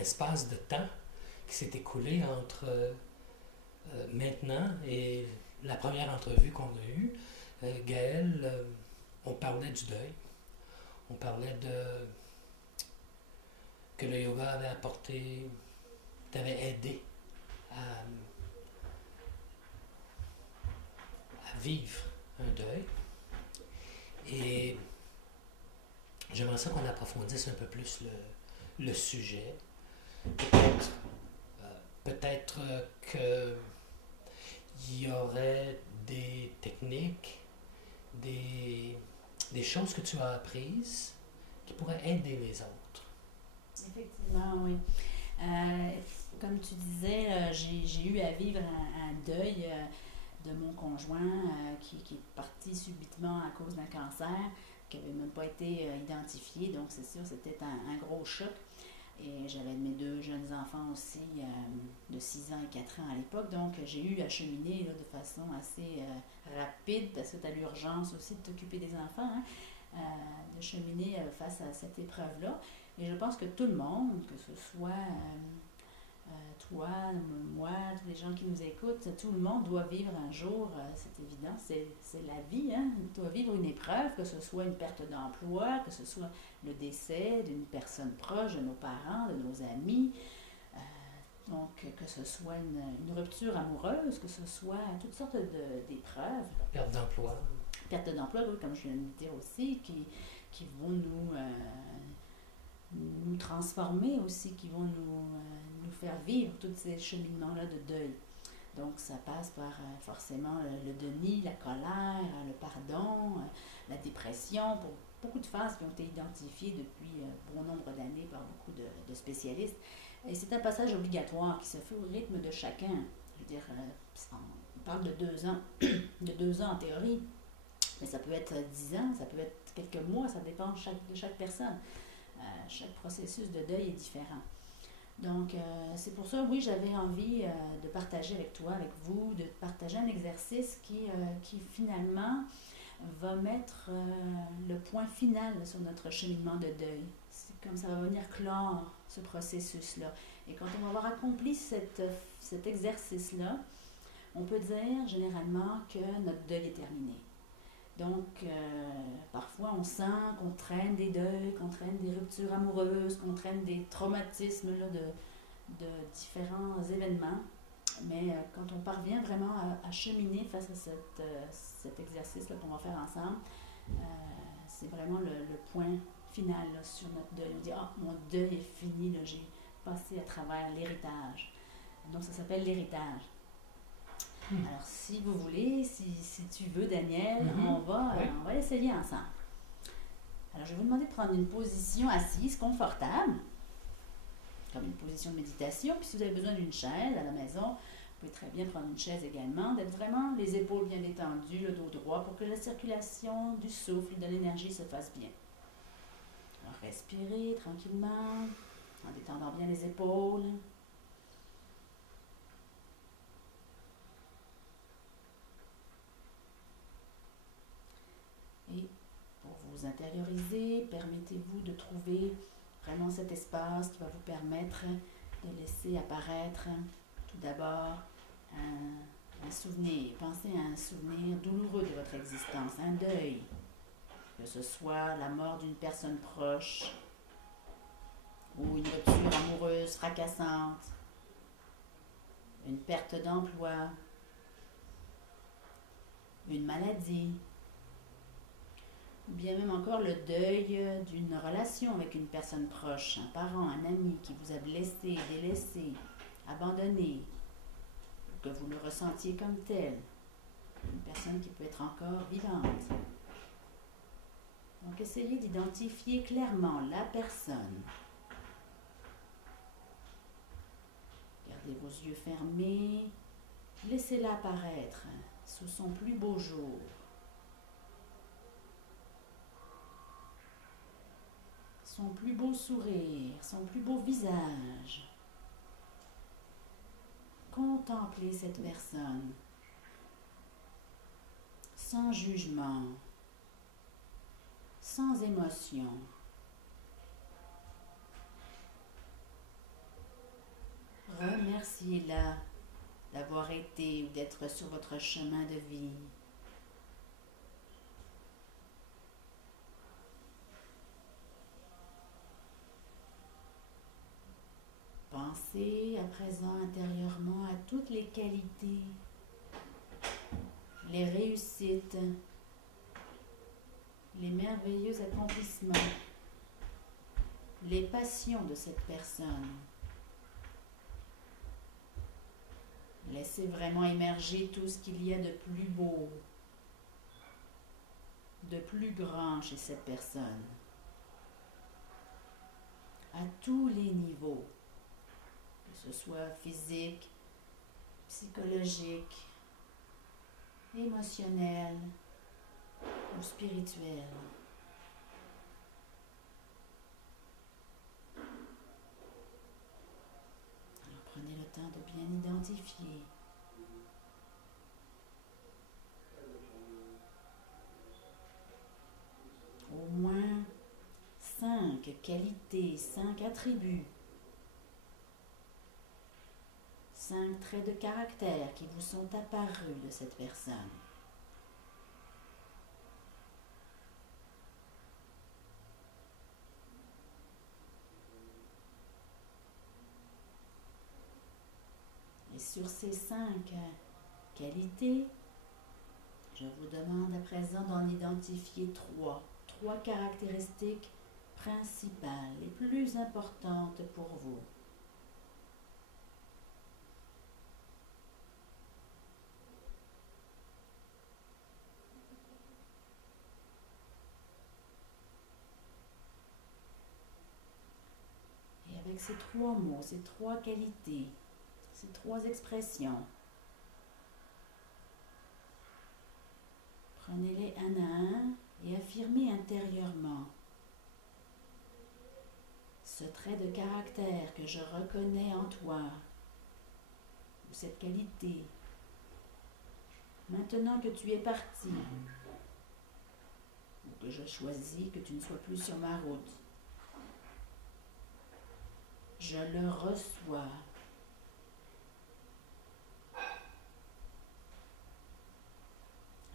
espace de temps qui s'est écoulé entre maintenant et la première entrevue qu'on a eue. Gaëlle, on parlait du deuil. On parlait de que le yoga avait apporté, t'avait aidé à vivre un deuil. Et j'aimerais ça qu'on approfondisse un peu plus le sujet. Peut-être qu'il y aurait des techniques, des choses que tu as apprises qui pourraient aider les autres. Effectivement, oui. Comme tu disais, j'ai eu à vivre un deuil de mon conjoint qui est parti subitement à cause d'un cancer qui n'avait même pas été identifié. Donc, c'est sûr, c'était un gros choc. Et j'avais mes 2 jeunes enfants aussi, de 6 ans et 4 ans à l'époque. Donc, j'ai eu à cheminer là, de façon assez rapide, parce que tu as l'urgence aussi de t'occuper des enfants, hein, de cheminer face à cette épreuve-là. Et je pense que tout le monde, que ce soit toi, moi, tous les gens qui nous écoutent, tout le monde doit vivre un jour, c'est évident, c'est la vie, hein, doit vivre une épreuve, que ce soit une perte d'emploi, que ce soit le décès d'une personne proche, de nos parents, de nos amis, donc que ce soit une rupture amoureuse, que ce soit toutes sortes d'épreuves. Perte d'emploi. Perte d'emploi, oui, comme je viens de le dire aussi, qui vont nous transformer aussi, qui vont nous faire vivre tous ces cheminements-là de deuil. Donc, ça passe par forcément le déni, la colère, le pardon, la dépression, pour beaucoup de phases qui ont été identifiées depuis bon nombre d'années par beaucoup de spécialistes. Et c'est un passage obligatoire qui se fait au rythme de chacun. Je veux dire, on parle de 2 ans, de 2 ans en théorie, mais ça peut être 10 ans, ça peut être quelques mois, ça dépend de chaque personne. Chaque processus de deuil est différent. Donc, c'est pour ça, oui, j'avais envie de partager avec toi, avec vous, de partager un exercice qui finalement va mettre le point final sur notre cheminement de deuil. C'est comme ça va venir clore ce processus-là. Et quand on va avoir accompli cet exercice-là, on peut dire généralement que notre deuil est terminé. Donc, parfois, on sent qu'on traîne des deuils, qu'on traîne des ruptures amoureuses, qu'on traîne des traumatismes là, de différents événements. Mais quand on parvient vraiment à cheminer face à cet exercice-là qu'on va faire ensemble, c'est vraiment le point final là, sur notre deuil. On dit « Ah, mon deuil est fini, là, j'ai passé à travers l'héritage. » Donc, ça s'appelle l'héritage. Alors, si vous voulez, si tu veux, Daniel, on va essayer ensemble. Alors, je vais vous demander de prendre une position assise, confortable, comme une position de méditation. Puis, si vous avez besoin d'une chaise à la maison, vous pouvez très bien prendre une chaise également, d'être vraiment les épaules bien détendues, le dos droit, pour que la circulation du souffle et de l'énergie se fasse bien. Alors, respirez tranquillement, en détendant bien les épaules. Et pour vous intérioriser, permettez-vous de trouver vraiment cet espace qui va vous permettre de laisser apparaître tout d'abord un souvenir. Pensez à un souvenir douloureux de votre existence, un deuil, que ce soit la mort d'une personne proche ou une rupture amoureuse fracassante, une perte d'emploi, une maladie, ou bien même encore le deuil d'une relation avec une personne proche, un parent, un ami qui vous a blessé, délaissé, abandonné, que vous le ressentiez comme tel, une personne qui peut être encore vivante. Donc, essayez d'identifier clairement la personne. Gardez vos yeux fermés, laissez-la apparaître sous son plus beau jour. Son plus beau sourire, son plus beau visage. Contemplez cette personne sans jugement, sans émotion. remerciez-la d'avoir été ou d'être sur votre chemin de vie. Pensez à présent intérieurement à toutes les qualités, les réussites, les merveilleux accomplissements, les passions de cette personne. Laissez vraiment émerger tout ce qu'il y a de plus beau, de plus grand chez cette personne, à tous les niveaux, que ce soit physique, psychologique, émotionnel ou spirituel. Alors prenez le temps de bien identifier. Au moins 5 qualités, 5 attributs, 5 traits de caractère qui vous sont apparus de cette personne. Et sur ces 5 qualités, je vous demande à présent d'en identifier 3 caractéristiques principales, les plus importantes pour vous. Et avec ces 3 mots, ces 3 qualités, ces 3 expressions, prenez-les un à un et affirmez intérieurement: ce trait de caractère que je reconnais en toi, ou cette qualité, maintenant que tu es parti, ou que je choisis que tu ne sois plus sur ma route, je le reçois.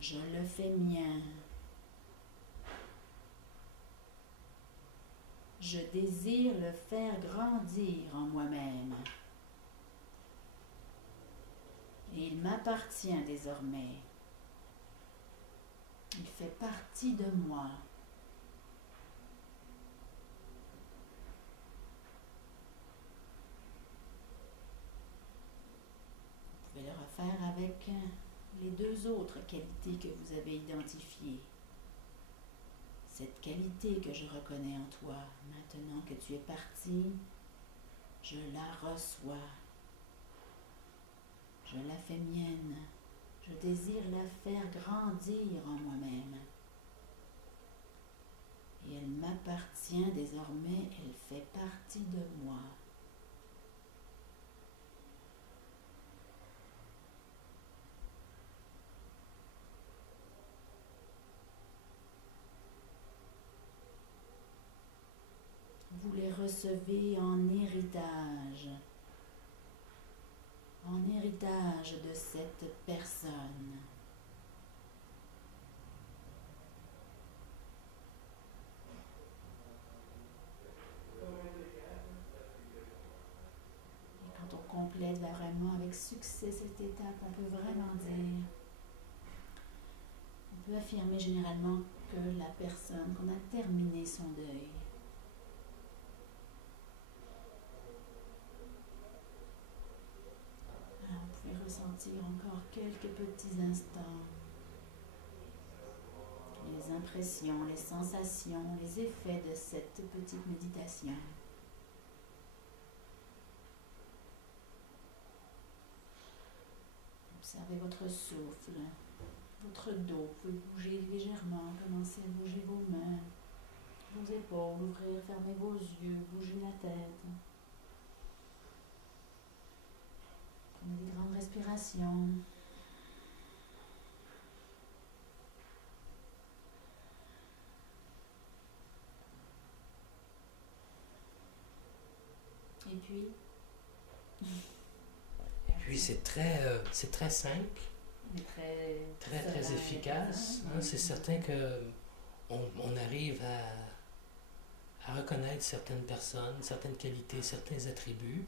Je le fais mien. Je désire le faire grandir en moi-même. Et il m'appartient désormais. Il fait partie de moi. Vous pouvez le refaire avec les 2 autres qualités que vous avez identifiées. Cette qualité que je reconnais en toi, maintenant que tu es parti, je la reçois. Je la fais mienne. Je désire la faire grandir en moi-même. Et elle m'appartient désormais, elle fait partie de moi. Vous les recevez en héritage de cette personne. Et quand on complète vraiment avec succès cette étape, on peut vraiment dire, on peut affirmer généralement que la personne, qu'on a terminé son deuil. Alors, vous pouvez ressentir encore quelques petits instants les impressions, les sensations, les effets de cette petite méditation. Observez votre souffle, votre dos. Vous pouvez bouger légèrement, commencez à bouger vos mains, vos épaules, ouvrir, fermer vos yeux, bouger la tête. Prenez des grandes respirations. Et puis, puis c'est très simple, très efficace. Hein. C'est certain que on arrive à reconnaître certaines personnes, certaines qualités, certains attributs.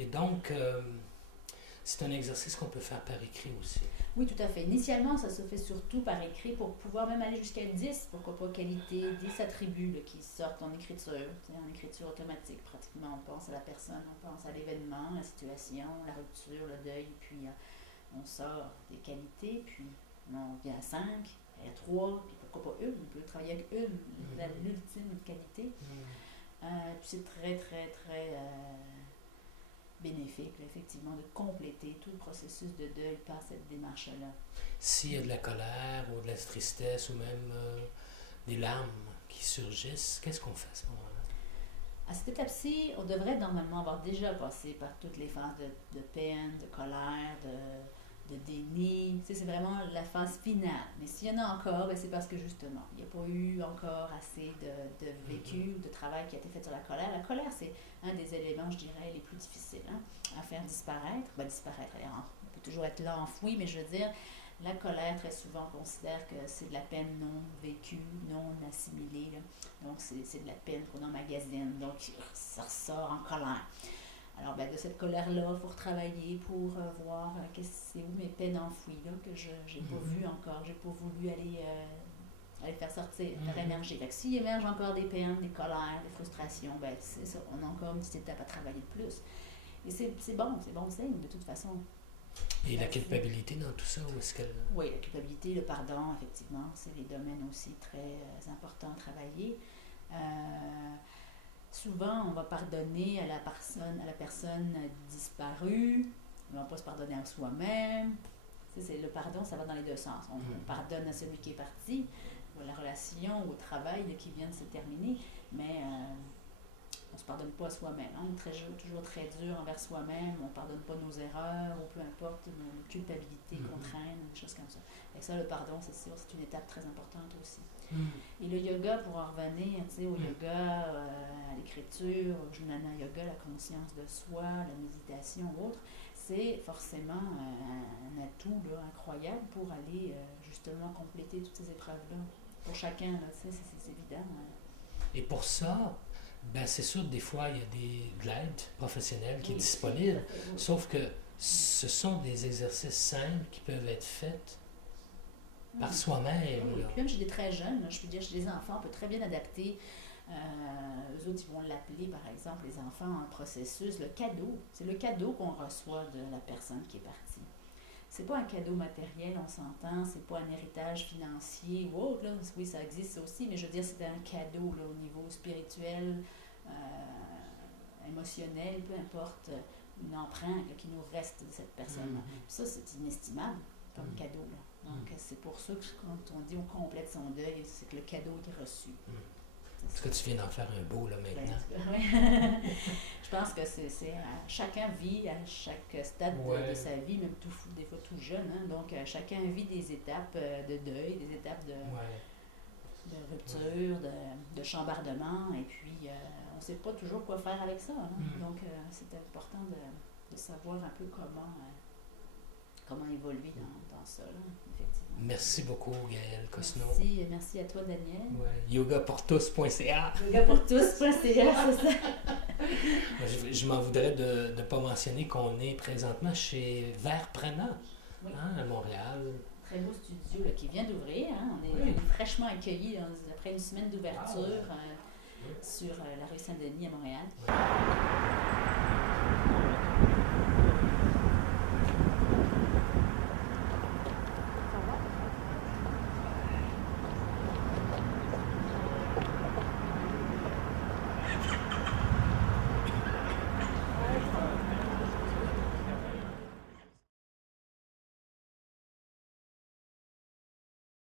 Et donc, c'est un exercice qu'on peut faire par écrit aussi. Oui, tout à fait. Initialement, ça se fait surtout par écrit pour pouvoir même aller jusqu'à 10, pourquoi pas qualité, 10 attributs là, qui sortent en écriture automatique pratiquement. On pense à la personne, on pense à l'événement, la situation, la rupture, le deuil, puis on sort des qualités, puis on vient à 5, à 3, puis pourquoi pas une, on peut travailler avec l'ultime qualité. Puis c'est très, très, très bénéfique, là, effectivement, de compléter tout le processus de deuil par cette démarche-là. S'il y a de la colère ou de la tristesse ou même des larmes qui surgissent, qu'est-ce qu'on fait à ce moment-là? À cette étape-ci, on devrait normalement avoir déjà passé par toutes les phases de peine, de colère, de déni. Tu sais, c'est vraiment la phase finale. Mais s'il y en a encore, ben c'est parce que justement, il n'y a pas eu encore assez de vécu ou de travail qui a été fait sur la colère. La colère, c'est un des éléments, je dirais, les plus difficiles à faire disparaître. Ben, disparaître, on peut toujours être là enfoui, mais je veux dire, la colère, très souvent, on considère que c'est de la peine non vécue, non assimilée. Là. Donc, c'est de la peine qu'on emmagasine. Donc, ça ressort en colère. Alors, ben, de cette colère-là, il faut retravailler pour voir c'est où mes peines enfouies, là, que je n'ai pas vues encore. Je n'ai pas voulu aller faire sortir, faire émerger. Fait que s'il émerge encore des peines, des colères, des frustrations, ben, c'est ça. On a encore une petite étape à travailler de plus. Et c'est bon signe, de toute façon. Et la culpabilité dans tout ça, où est-ce qu'elle... Oui, la culpabilité, le pardon, effectivement, c'est des domaines aussi très importants à travailler. Souvent, on va pardonner à la personne disparue, on ne va pas se pardonner à soi-même. Le pardon, ça va dans les deux sens. On pardonne à celui qui est parti, ou à la relation, ou au travail là, qui vient de se terminer, mais on ne se pardonne pas à soi-même. On est toujours très dur envers soi-même, on ne pardonne pas nos erreurs, ou peu importe, nos culpabilités qu'on traîne, des choses comme ça. Et ça, le pardon, c'est sûr, c'est une étape très importante aussi. Et le yoga, pour en revenir au yoga, à l'écriture, au Jnana Yoga, la conscience de soi, la méditation ou autre, c'est forcément un atout là, incroyable pour aller justement compléter toutes ces épreuves-là. Pour chacun, là, c'est évident. Et pour ça, ben c'est sûr, des fois, il y a de l'aide professionnelle qui est disponible, sauf que ce sont des exercices simples qui peuvent être faits par soi-même. Oui, puis même chez des très jeunes, je peux dire chez des enfants, on peut très bien adapter. Eux autres, ils vont l'appeler, par exemple, les enfants en processus, le cadeau. C'est le cadeau qu'on reçoit de la personne qui est partie. C'est pas un cadeau matériel, on s'entend, c'est pas un héritage financier ou autre, là. Oui, ça existe aussi, mais je veux dire, c'est un cadeau là, au niveau spirituel, émotionnel, peu importe, une empreinte là, qui nous reste de cette personne-là. Ça, c'est inestimable comme cadeau, là. Donc, c'est pour ça que quand on dit on complète son deuil, c'est que le cadeau est reçu. Est-ce que tu viens d'en faire un beau, là, maintenant? Je pense que chacun vit à chaque stade de sa vie, même des fois tout jeune. Hein? Donc, chacun vit des étapes de deuil, des étapes de rupture, de chambardement, et puis on ne sait pas toujours quoi faire avec ça. Hein? Donc, c'est important de savoir un peu comment évoluer dans ça, là, effectivement. Merci beaucoup, Gaëlle Cosno. Merci à toi, Daniel. Yogapourtous.ca. Yogapourtous.ca, c'est ça. Je m'en voudrais de ne pas mentionner qu'on est présentement chez Vert Prana, à Montréal. Très beau studio là, qui vient d'ouvrir. Hein. On est fraîchement accueillis après une semaine d'ouverture sur la rue Saint-Denis à Montréal.